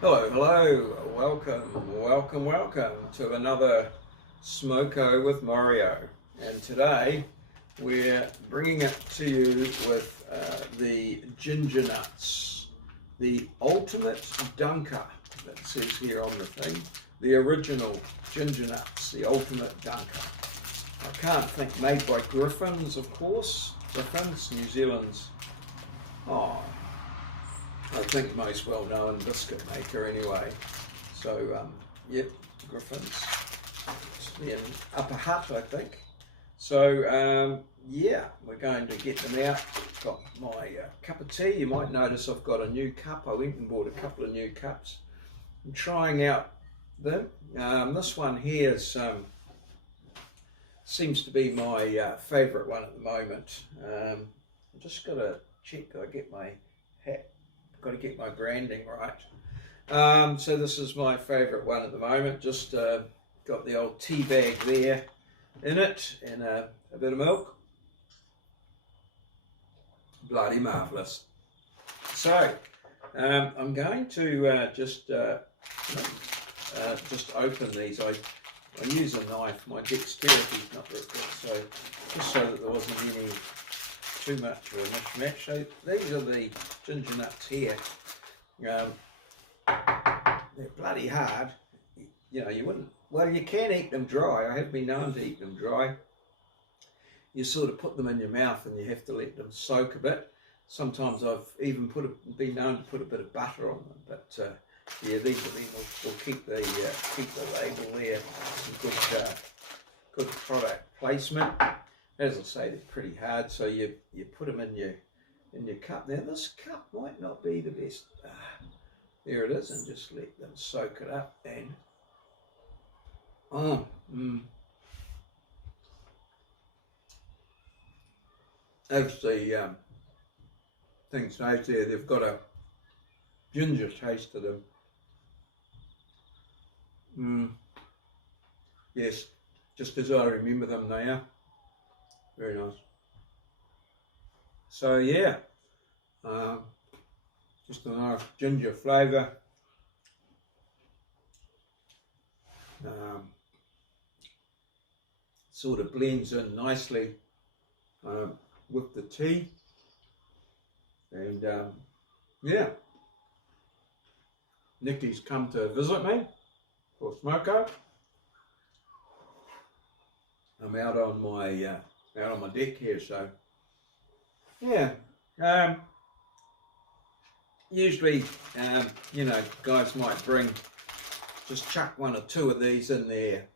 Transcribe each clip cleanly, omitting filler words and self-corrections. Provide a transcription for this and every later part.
Hello, hello, welcome to another Smoko with Maurieio. And today we're bringing it to you with the ginger nuts, the ultimate dunker, that says here on the thing, the original ginger nuts, the ultimate dunker. I can't think, made by Griffins, of course, Griffins, New Zealand's, I think most well-known biscuit maker anyway. So, yep, Griffins. In Upper Hutt, I think. So, yeah, we're going to get them out. Got my cup of tea. You might notice I've got a new cup. I went and bought a couple of new cups. I'm trying out them. This one here is, seems to be my favourite one at the moment. I'm just got to check that I get my hat. Got to get my branding right. So this is my favourite one at the moment. Just got the old tea bag there in it and a bit of milk. Bloody marvellous. So I'm going to just open these. I use a knife. My dexterity is not very good, so just so that there wasn't any too much of a mishmash. So these are the ginger nuts here. They're bloody hard. You know, you wouldn't, well, you can eat them dry. I have been known to eat them dry. You sort of put them in your mouth and you have to let them soak a bit. Sometimes I've even been known to put a bit of butter on them, but yeah, these will keep the label there. Some good product placement. As I say, they're pretty hard, so you put them in your cup. Now this cup might not be the best. There it is, and just let them soak it up. And as the thing says there, they've got a ginger taste to them. Yes, just as I remember them now. Very nice. So yeah, just a nice ginger flavour. Sort of blends in nicely with the tea. And yeah, Nikki's come to visit me for Smoko. I'm out on my deck here, so yeah. Usually, you know, guys might just chuck one or two of these in their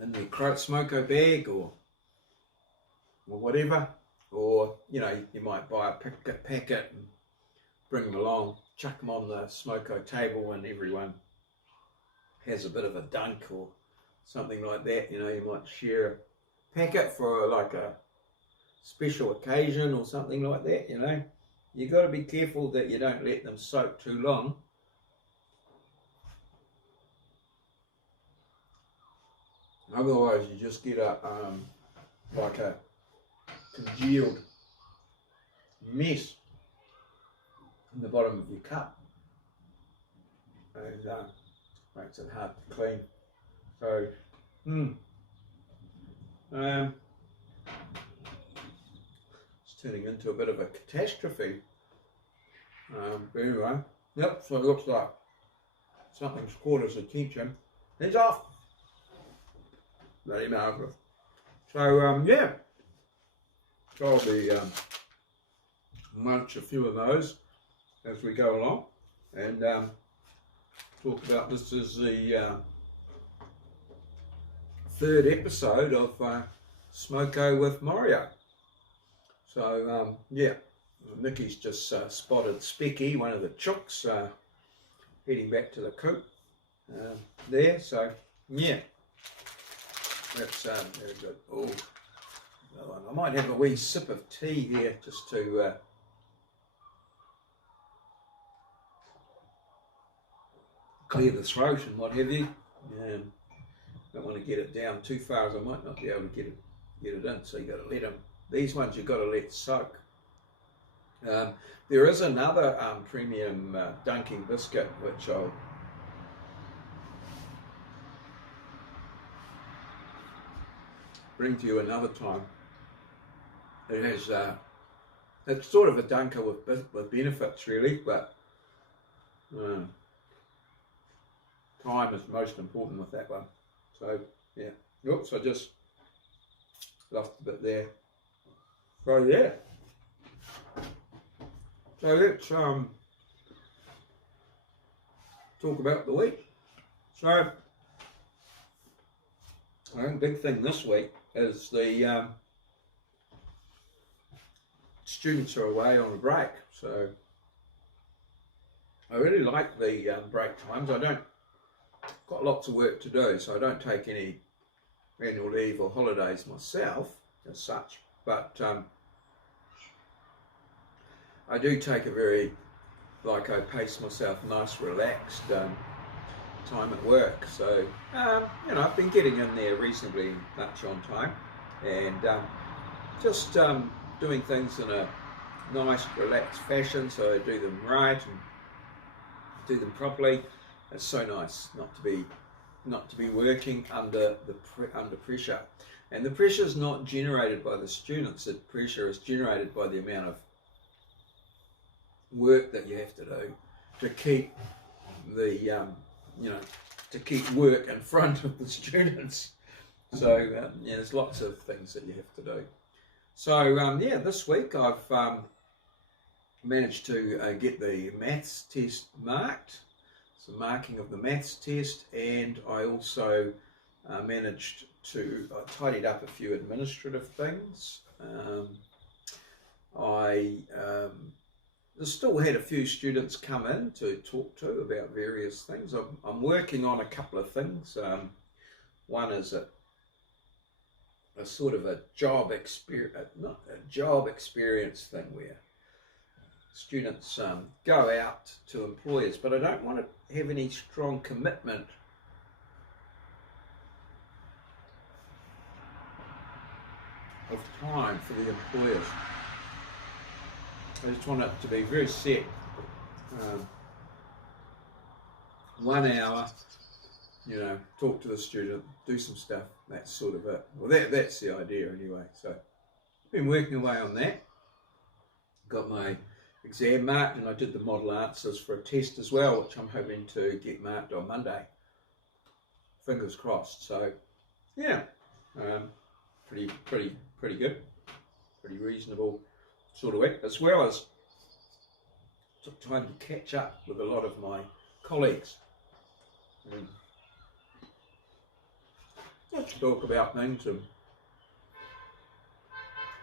Smoko bag or whatever, or you know, you might buy a packet and bring them along, chuck them on the Smoko table, and everyone has a bit of a dunk or something like that. You know, you might share a packet for like a special occasion or something like that. You know, you got to be careful that you don't let them soak too long. Otherwise, you just get a like a congealed mess in the bottom of your cup, and makes it hard to clean. So, it's turning into a bit of a catastrophe. But anyway, yep. So it looks like something's caught his attention. He's off. Bloody marvellous. So yeah, so I'll be munch a few of those as we go along, and talk about this as the third episode of Smoko with Maurieio. So yeah, Nikki's just spotted Specky, one of the chooks, heading back to the coop there. So yeah, that's very good. Oh, I might have a wee sip of tea here just to clear the throat and what have you. Don't want to get it down too far, as I might not be able to get it in. So you got to let them. These ones you got to let soak. There is another premium dunking biscuit which I'll bring to you another time. It has it's sort of a dunker with benefits really, but time is most important with that one. So yeah, oops, I just lost a bit there. So yeah, so let's talk about the week. So I think the big thing this week is the students are away on a break, so I really like the break times. I don't got lots of work to do, so I don't take any annual leave or holidays myself as such, but I do take a very, like I pace myself nice relaxed time at work, so you know, I've been getting in there reasonably much on time, and just doing things in a nice relaxed fashion, so I do them right and do them properly. It's so nice not to be working under pressure, and the pressure is not generated by the students. The pressure is generated by the amount of work that you have to do to keep the you know, to keep work in front of the students. So yeah, there's lots of things that you have to do. So yeah, this week I've managed to get the maths test marked, so marking of the maths test, and I also managed to tidied up a few administrative things. I still had a few students come in to talk to about various things. I'm working on a couple of things. One is a sort of a job experience, not a job experience thing where students go out to employers, but I don't want to have any strong commitment of time for the employers. I just want it to be very set. 1 hour, you know, talk to the student, do some stuff, that's sort of it. Well, that's the idea anyway. So I've been working away on that. Got my exam marked, and I did the model answers for a test as well, which I'm hoping to get marked on Monday. Fingers crossed. So yeah, pretty good, pretty reasonable sort of week, as well as took time to catch up with a lot of my colleagues. Let's talk about things and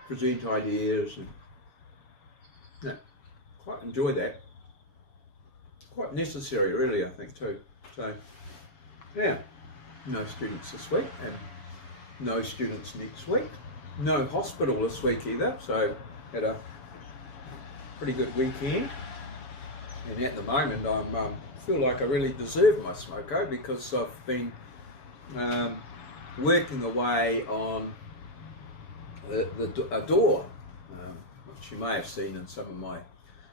present ideas, and yeah, quite enjoy that. Quite necessary really, I think, too. So yeah, no students this week and no students next week. No hospital this week either, so had a pretty good weekend, and at the moment I feel like I really deserve my smoko, because I've been working away on a door, which you may have seen in some of my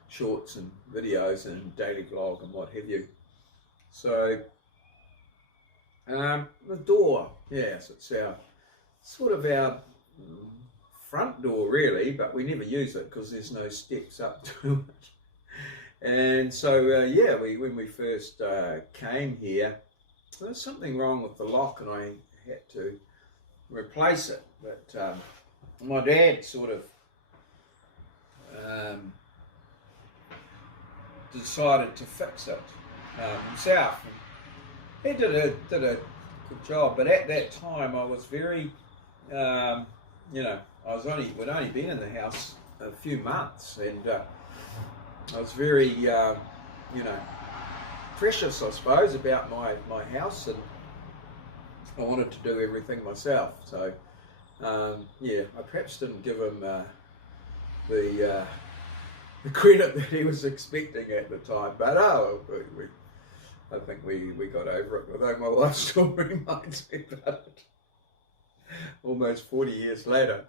shorts and videos and daily vlog and what have you. So the door, yes, it's our sort of our front door really, but we never use it because there's no steps up to it. And so yeah, when we first came here, there was something wrong with the lock, and I had to replace it. But my dad sort of decided to fix it himself. He did a good job, but at that time I was very, you know, we'd only been in the house a few months, and I was very, you know, precious, I suppose, about my house, and I wanted to do everything myself. So yeah, I perhaps didn't give him the credit that he was expecting at the time, but I think we got over it, although my wife still reminds me about it almost 40 years later.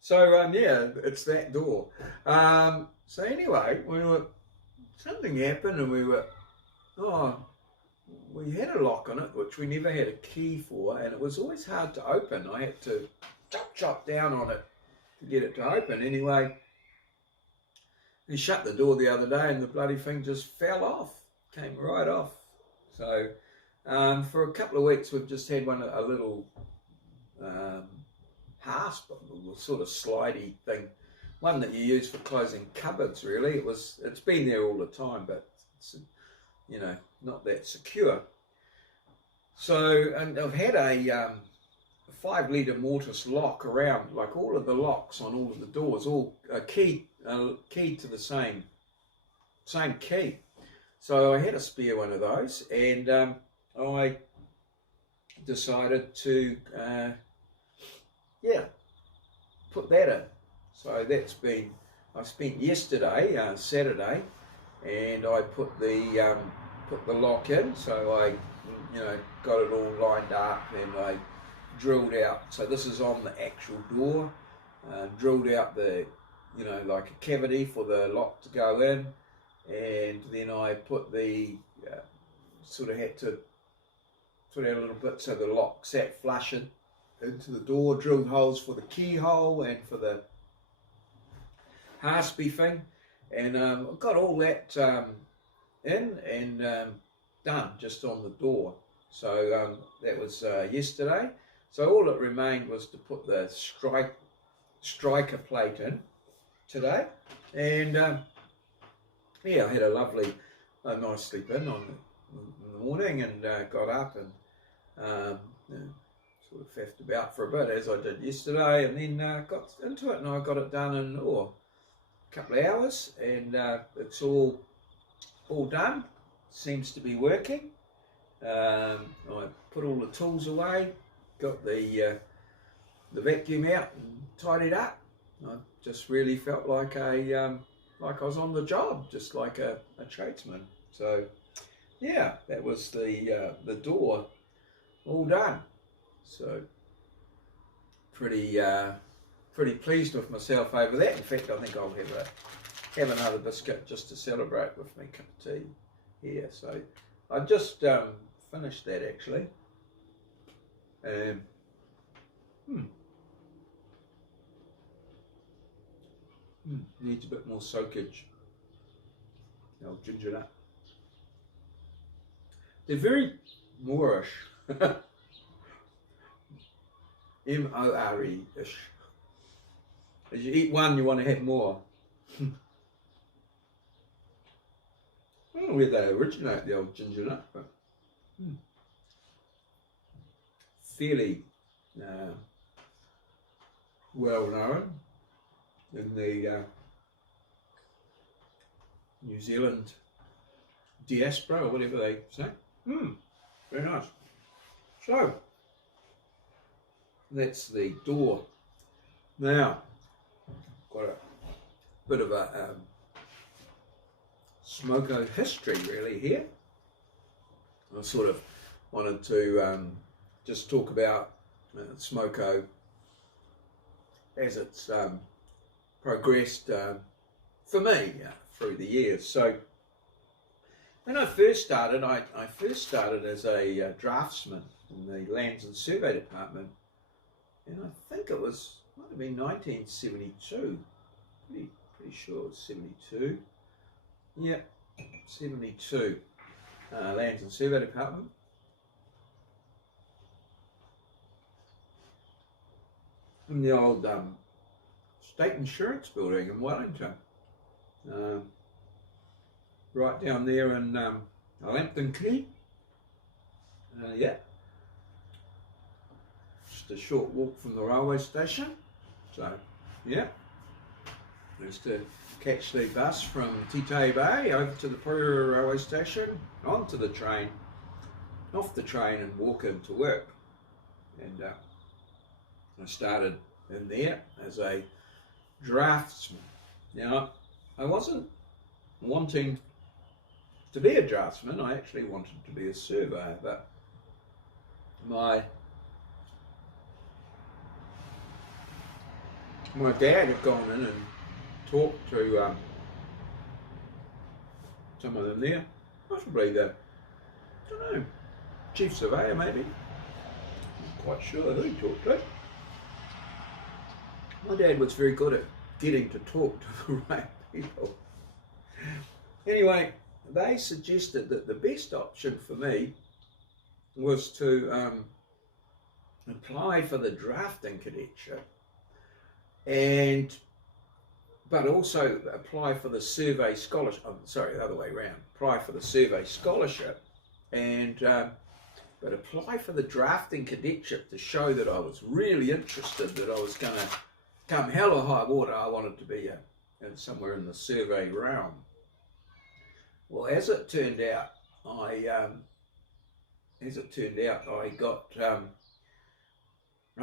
So yeah, it's that door. So anyway, something happened, and we had a lock on it, which we never had a key for, and it was always hard to open. I had to chop down on it to get it to open. Anyway, he shut the door the other day, and the bloody thing just fell off, came right off. So for a couple of weeks, we've just had a little hasp, a sort of slidey thing, one that you use for closing cupboards. Really, it's been there all the time, but it's, you know, not that secure. So, and I've had a 5-litre mortise lock around, like all of the locks on all of the doors, all keyed to the same key. So I had a spare one of those, and I decided to put that in. So I spent yesterday, Saturday, and I put the lock in. So I, got it all lined up, and I drilled out. So this is on the actual door. Drilled out the, like a cavity for the lock to go in, and then I put the sort of had to put out a little bit so the lock sat flush into the door. Drilled holes for the keyhole and for the haspy thing, and got all that in and done just on the door. So that was yesterday. So all that remained was to put the striker plate in today, and I had a nice sleep in in the morning, and got up and sort of faffed about for a bit, as I did yesterday, and then got into it, and I got it done in a couple of hours, and it's all done. Seems to be working. I put all the tools away, got the vacuum out and tidied up. I just really felt like I was on the job, just like a tradesman. So yeah, that was the door all done. So pretty pleased with myself over that. In fact, I think I'll have another biscuit just to celebrate with my cup of tea here. So I just finished that actually. Needs a bit more soakage. I'll ginger it up. They're very Moorish. M-O-R-E-ish. As you eat one, you want to have more. I don't know where they originate, the old ginger nut, but fairly well known in the New Zealand diaspora, or whatever they say. Very nice. So that's the door. Now, got a bit of a Smoko history really here. I sort of wanted to just talk about Smoko as it's progressed for me through the years. So when I first started, I first started as a draftsman in the Lands and Survey Department, and I think it might have been 1972. Pretty sure it was 72. Yeah, 72. Lands and Survey Department. In the old State Insurance Building in Wellington. Right down there in Lambton Quay. Yeah. Just a short walk from the railway station. So, yeah. Used to catch the bus from Tite Bay over to the Porirua railway station, onto the train, off the train, and walk into work. And I started in there as a draftsman. Now, I wasn't wanting to be a draftsman, I actually wanted to be a surveyor, but my my dad had gone in and talked to some of them there, possibly the, I don't know, chief surveyor maybe. I'm quite sure who he talked to. My dad was very good at getting to talk to the right people. Anyway, they suggested that the best option for me was to apply for the drafting cadetship, but also apply for the survey scholarship. Oh, sorry, the other way around. Apply for the survey scholarship, but apply for the drafting cadetship to show that I was really interested, that I was going to come hell or high water. I wanted to be somewhere in the survey realm. Well, as it turned out, I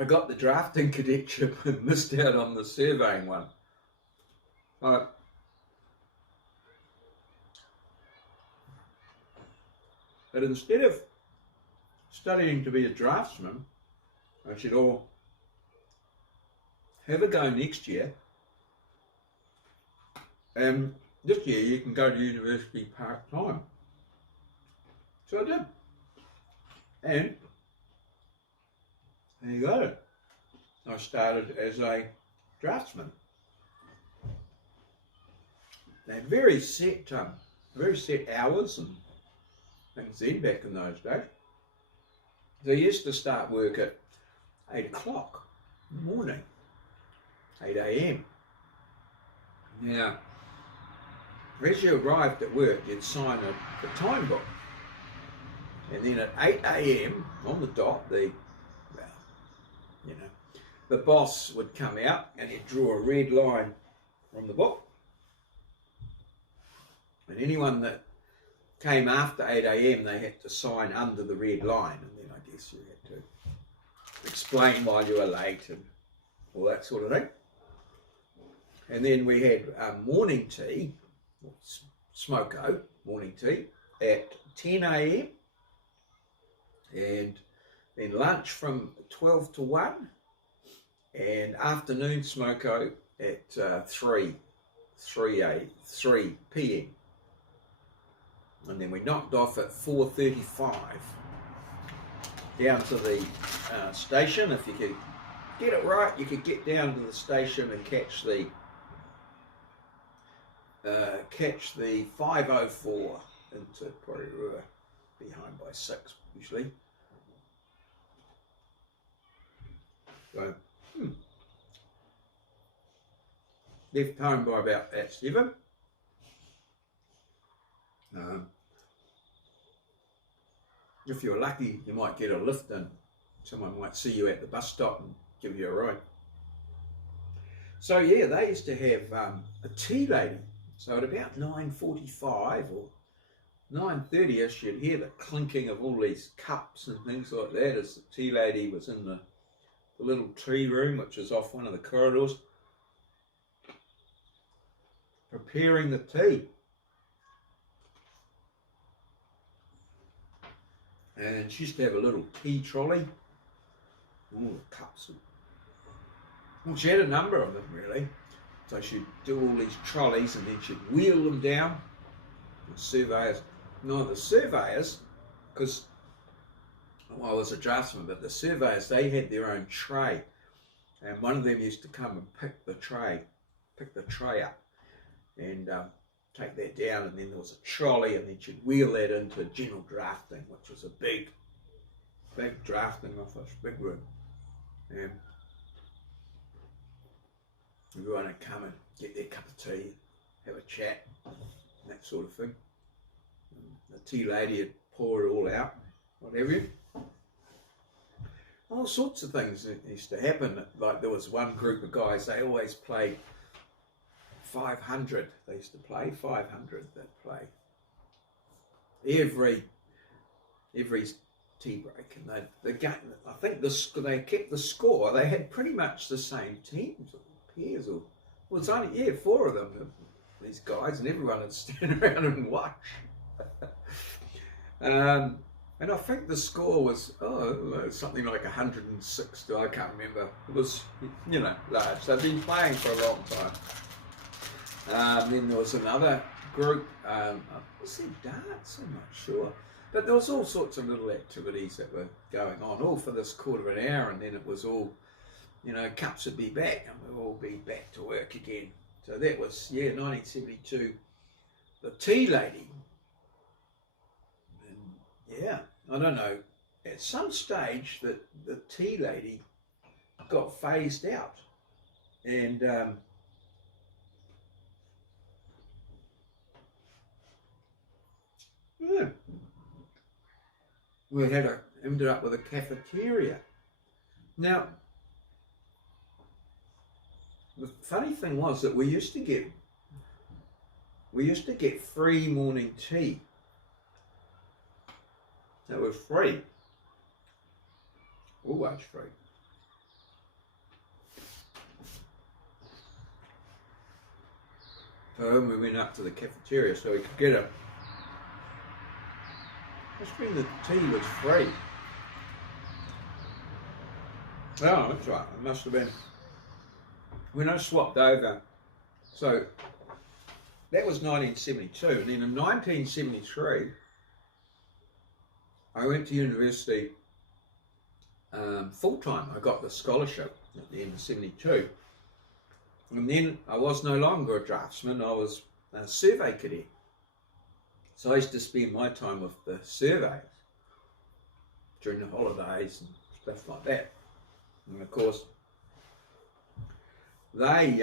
got the drafting cadetship and missed out on the surveying one. But instead of studying to be a draftsman, I said, oh, have a go next year. And this year you can go to university part-time. So I did. And there you go. I started as a draftsman. They had very set hours and things then back in those days. They used to start work at 8 o'clock in the morning, 8 a.m. Now, as you arrived at work, you'd sign a time book. And then at 8 a.m. on the dot, the boss would come out and he'd draw a red line from the book. And anyone that came after 8 a.m, they had to sign under the red line. And then I guess you had to explain why you were late and all that sort of thing. And then we had morning tea, smoko, morning tea, at 10 a.m. And then lunch from 12 to 1. And afternoon smoko at 3 p.m. And then we knocked off at 4:35 down to the station. If you could get it right, you could get down to the station and catch the 504 into Porirua, behind by 6 usually. So left home by about 7. If you're lucky, you might get a lift and someone might see you at the bus stop and give you a ride. So yeah, they used to have a tea lady. So at about 9:45 or 9:30ish, you'd hear the clinking of all these cups and things like that as the tea lady was in the little tea room, which is off one of the corridors, preparing the tea. And she used to have a little tea trolley, all the cups. Well, she had a number of them really. So she'd do all these trolleys and then she'd wheel them down. The surveyors, the surveyors, because I was a draftsman, but the surveyors, they had their own tray. And one of them used to come and pick the tray up and take that down, and then there was a trolley, and then she'd wheel that into general drafting, which was a big drafting office, big room. And everyone would come and get their cup of tea, have a chat, that sort of thing. And the tea lady would pour it all out, whatever. All sorts of things used to happen. Like there was one group of guys, they always played 500. They used to play 500. They'd play every tea break, and they I think they kept the score. They had pretty much the same teams or pairs, or well, it's only 4 of them. These guys, and everyone would stand around and watch. And I think the score was, something like 160, I can't remember. It was, you know, large. So I've been playing for a long time. Then there was another group, was it darts? I'm not sure. But there was all sorts of little activities that were going on, all for this quarter of an hour, and then it was all, you know, cups would be back, and we'll all be back to work again. So that was, 1972. The tea lady. And yeah, I don't know, at some stage that the tea lady got phased out. And yeah, we ended up with a cafeteria. Now, the funny thing was that we used to get free morning tea. It was free, always free. So we went up to the cafeteria so we could get a. Must have been the tea was free. Oh, that's right. It must have been when I swapped over. So that was 1972, and then in 1973, I went to university full time. I got the scholarship at the end of 72, and then I was no longer a draftsman. I was a survey cadet. So I used to spend my time with the surveyors during the holidays and stuff like that. And of course, they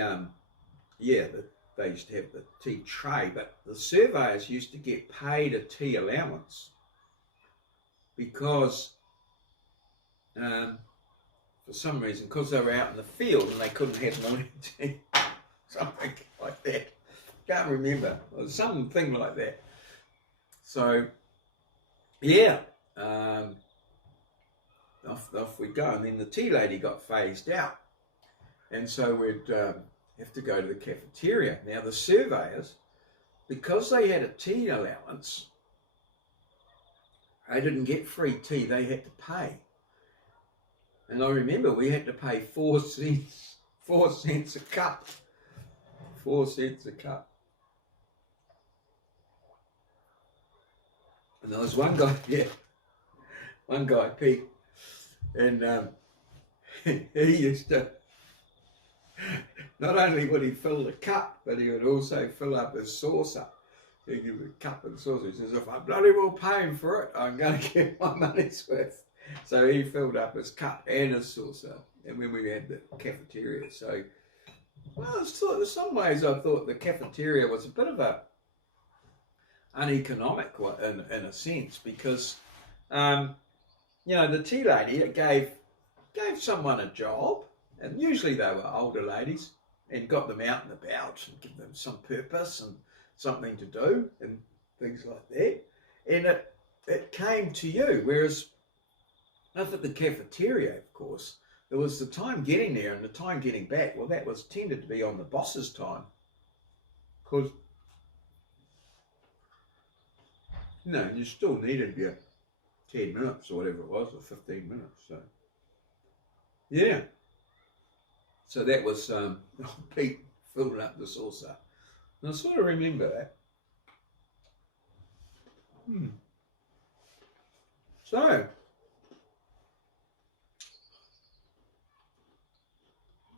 used to have the tea tray, but the surveyors used to get paid a tea allowance because, for some reason, because they were out in the field and they couldn't have morning tea, something like that. Can't remember. It was something like that. So, yeah, off we go. And then the tea lady got phased out. And so we'd have to go to the cafeteria. Now, the surveyors, because they had a tea allowance, they didn't get free tea. They had to pay. And I remember we had to pay 4 cents a cup. 4 cents a cup. And there was one guy, Pete, and he used to, not only would he fill the cup, but he would also fill up his saucer. He'd give a cup and saucer. He says, if I bloody well pay him for it, I'm going to get my money's worth. So he filled up his cup and his saucer, and when we had the cafeteria. So, well, in some ways I thought the cafeteria was a bit of a uneconomic in a sense, because the tea lady, it gave someone a job, and usually they were older ladies, and got them out and about and give them some purpose and something to do and things like that, and it came to you. Whereas up at the cafeteria, of course, there was the time getting there and the time getting back. Well, that was tended to be on the boss's time, because you still needed your 10 minutes or whatever it was, or 15 minutes. So, yeah. So that was Pete filling up the saucer. And I sort of remember that. So,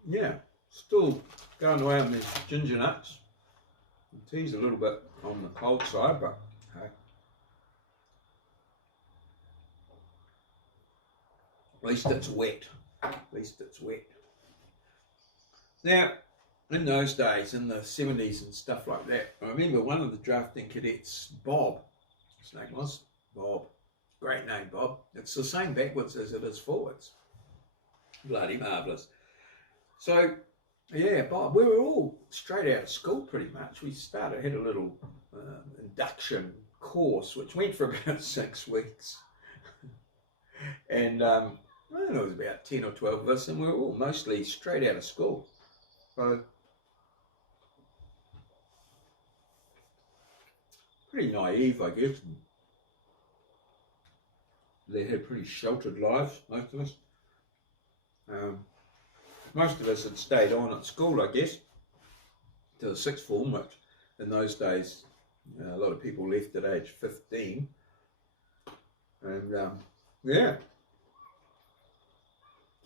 yeah, still going away on these ginger nuts. The tea's a little bit on the cold side, but hey. At least it's wet. Now, in those days, in the 70s and stuff like that, I remember one of the drafting cadets, Bob, his name was Bob. Great name, Bob. It's the same backwards as it is forwards. Bloody marvellous. So, yeah, Bob, we were all straight out of school pretty much. We had a little induction course, which went for about 6 weeks. And there was about 10 or 12 of us, and we were all mostly straight out of school. So, pretty naive, I guess. they had pretty sheltered lives, most of us. Most of us had stayed on at school, I guess, to the sixth form, which in those days, a lot of people left at age 15. And yeah,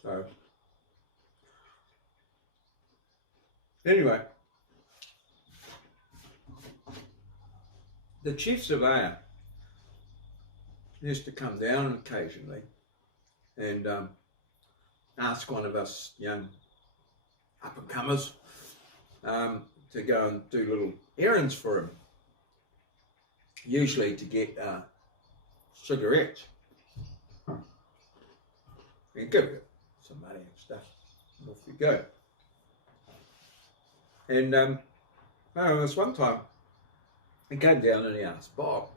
so anyway, the chief surveyor used to come down occasionally and ask one of us young up-and-comers to go and do little errands for him, usually to get cigarettes. And give it some money and stuff, and off you go. And this one time, he came down and he asked Bob,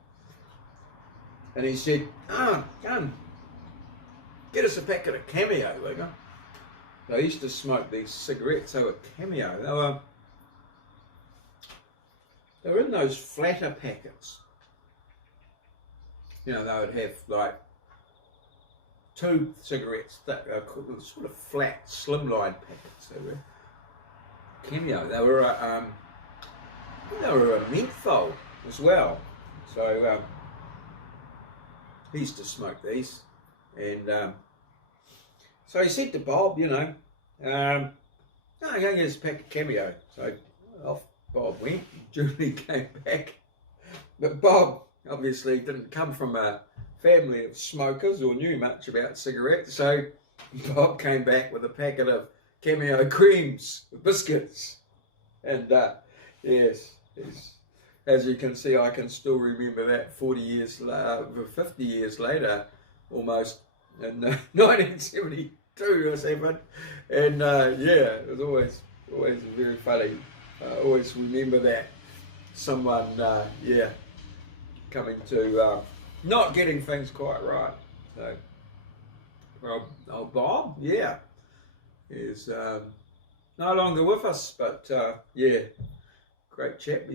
and he said, go and get us a packet of Cameo, Winger. I used to smoke these cigarettes. They were Cameo. They were in those flatter packets. You know, they would have like 2 cigarettes thick, sort of flat, slimline packets. They were Cameo. They were a menthol as well. So he used to smoke these, and so he said to Bob, you know, I'm going to get us a pack of Cameo. So off Bob went. Julie came back, but Bob obviously didn't come from a family of smokers or knew much about cigarettes, so Bob came back with a packet of Cameo creams, biscuits, and yes, as you can see, I can still remember that 50 years later, almost, in 1972 or something, and yeah, it was always very funny. I always remember that someone, yeah, coming to not getting things quite right. So, well, old Bob, yeah, is no longer with us, but yeah, great chap.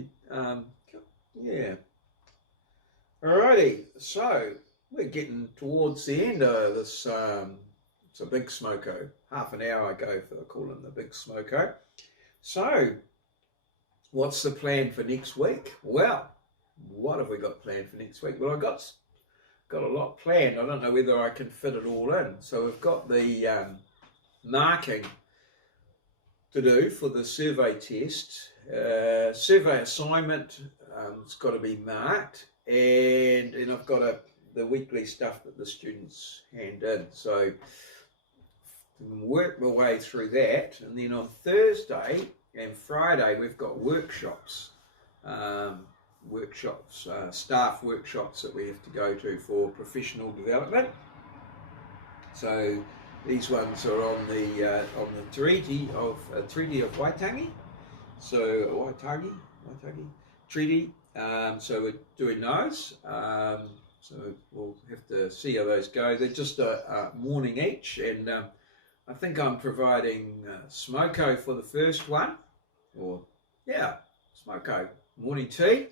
Yeah. Alrighty, so we're getting towards the end of this. It's a big smoko. Half an hour ago for calling the big smoko. So, what's the plan for next week? Well, what have we got planned for next week? Well, I've got a lot planned. I don't know whether I can fit it all in. So we've got the marking to do for the survey test. Survey assignment, it's got to be marked, and I've got the weekly stuff that the students hand in. So work my way through that, and then on Thursday and Friday we've got workshops. Staff workshops that we have to go to for professional development. So these ones are on the Treaty of Waitangi. So Waitangi Treaty. So we're doing those. So we'll have to see how those go. They're just a morning each, and I think I'm providing smoko for the first one, or yeah, smoko morning tea.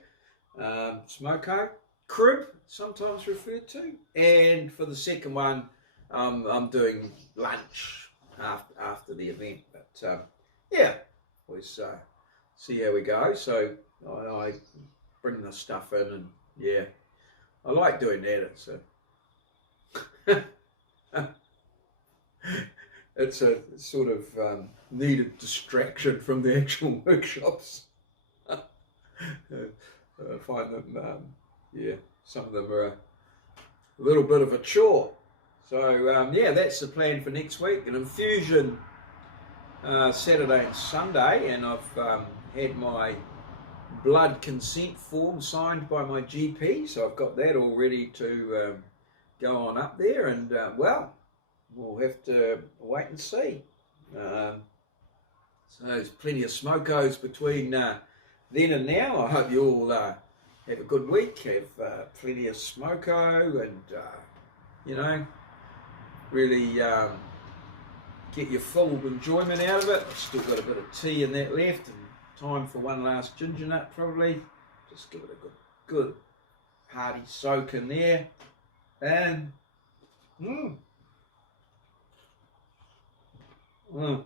Smoko, crib, sometimes referred to, and for the second one, I'm doing lunch after the event. But yeah, always see how we go. So I bring the stuff in, and yeah, I like doing that. It's a sort of needed distraction from the actual workshops. I find them, yeah, some of them are a little bit of a chore. So, yeah, that's the plan for next week. An infusion Saturday and Sunday, and I've had my blood consent form signed by my GP, so I've got that all ready to go on up there, and, well, we'll have to wait and see. So there's plenty of smokos between then and now. I hope you all have a good week, have plenty of smoko, and you know, really get your full enjoyment out of it. I've still got a bit of tea in that left, and time for one last ginger nut probably. Just give it a good hearty soak in there, and Mm. Mm.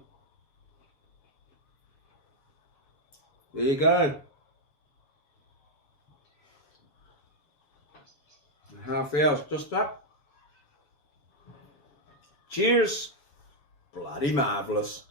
There you go. Half hour's just up. Cheers. Bloody marvellous.